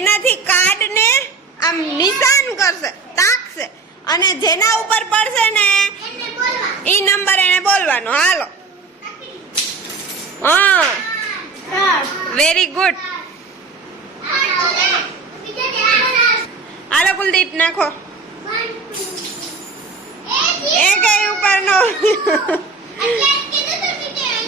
એનાથી કાર્ડને આમ નિશાન કરશે, તાકશે અને જેના ઉપર પડશે ને ઈ નંબર એને બોલવાનો. હાલો, હા, વેરી ગુડ. હાલો કુલદીપ, નાખો. એ કઈ ઉપર નો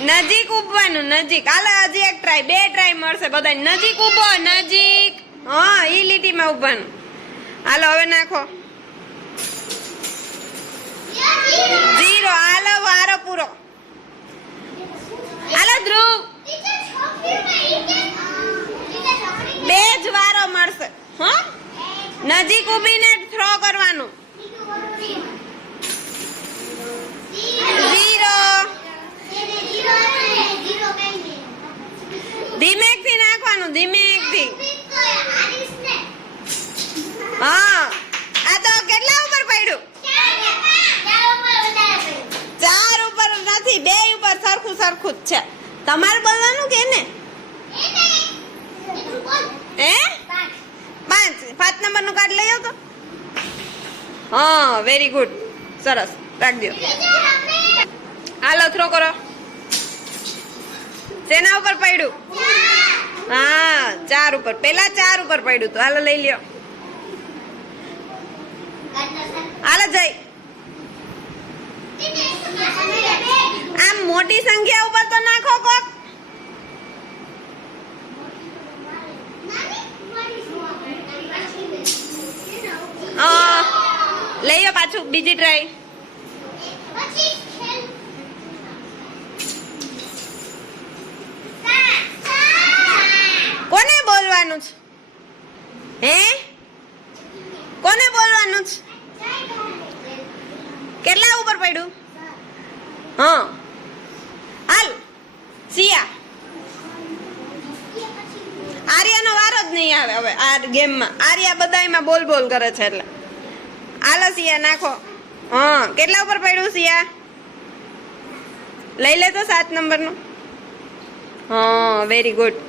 નજીક ઉભવાનું, નજીક. હાલો હજી એક ટ્રાય, 2 ટ્રાય મળશે બધા. નજીક ઉભો, નજીક. હા, ઈ લીટીમાં ઉભવાનું. હાલો હવે નાખો. 0. હાલો વારો પૂરો. હાલો ધ્રુવ, 2 જ વારો મળશે. હા, નજીક ઉભીને થ્રો કરવાનું. 0. ધીમેકથી નાખવાનું, ધીમેકથી. હા, આ તો કેટલા ઉપર પડ્યું? 4 ઉપર નથી, 2 ઉપર સરખું સરખું જ છે. તમારે બોલવાનું કે ને? હે, 5 નંબરનું કાર્ડ લઈ આવ તો. હા, વેરી ગુડ, સરસ, રાખી દો. હાલો થ્રો કરો. શેના ઉપર પડ્યું? હા, 4 ઉપર. પેલા 4 ઉપર પડ્યું તો. હાલો લઈ લ્યો. હાલો જઈ. આમ મોટી સંખ્યા ઉપર તો નાખો કોક. લઈ લો પાછું, બીજી ટ્રાય. કોને બોલવાનું છે? હે, કોને બોલવાનું છે? કેટલા ઉપર પડ્યું? હા, હાલ સિયા. આર્યાનો વારો જ નહીં આવે હવે આ ગેમમાં. આર્યા બધાયમાં બોલ બોલ કરે છે એટલે. હાલો સિયા નાખો. હા, કેટલા ઉપર પડ્યું સિયા? લઈ લે તો 7 નંબરનું. હા, વેરી ગુડ.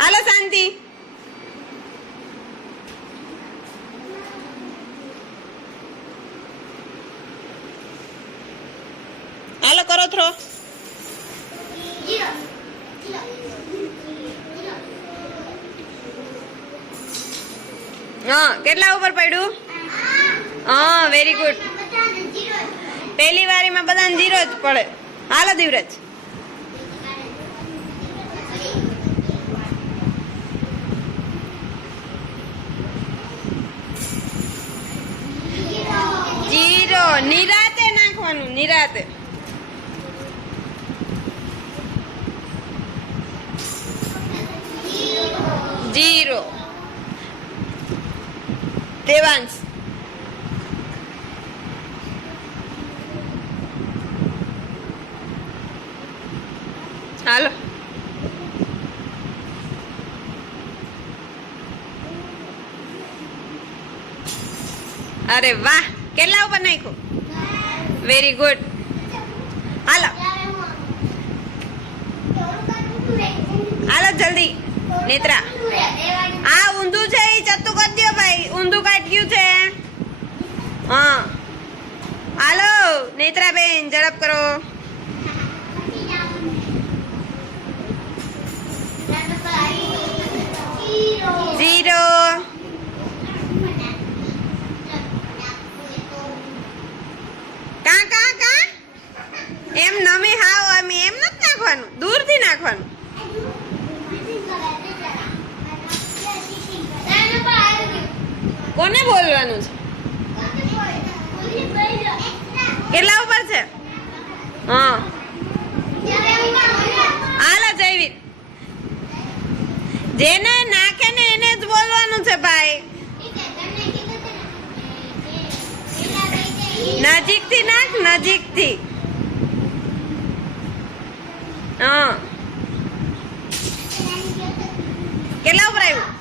હાલો શાંતિ. હાલો કરો થ્રો. હા, કેટલા ઉપર પડ્યું? હા, વેરી ગુડ. પહેલી વારીમાં બધાને 0 જ પડે. હાલો દિવરાજ. નિરાતે નાખવાનું, નિરાતે. જીરો. દેવાંશ. હાલો. અરે વાહ, કેટલા ઉપર નાખ્યું? Very good. હાલો હાલો જલ્દી. નેત્રા, આ ઊંધું છે, એ ચત્તુ કરી દો ભાઈ. ઊંધું કાઢ્યું છે. હા, હાલો નેત્રા બેન, ઝડપ કરો. જીરો. કા કા કા એમ નમી હાવ એમ નથી નાખવાનું, દૂરથી નાખવાનું. કોને બોલવાનું છે? કેટલા ઉપર છે? હા, હાલો જયવીર. જેને નાખે ને એને જ બોલવાનું છે ભાઈ. નજીકથી નાખ, નજીકથી. હા, કેટલા ઉપર આવ્યું?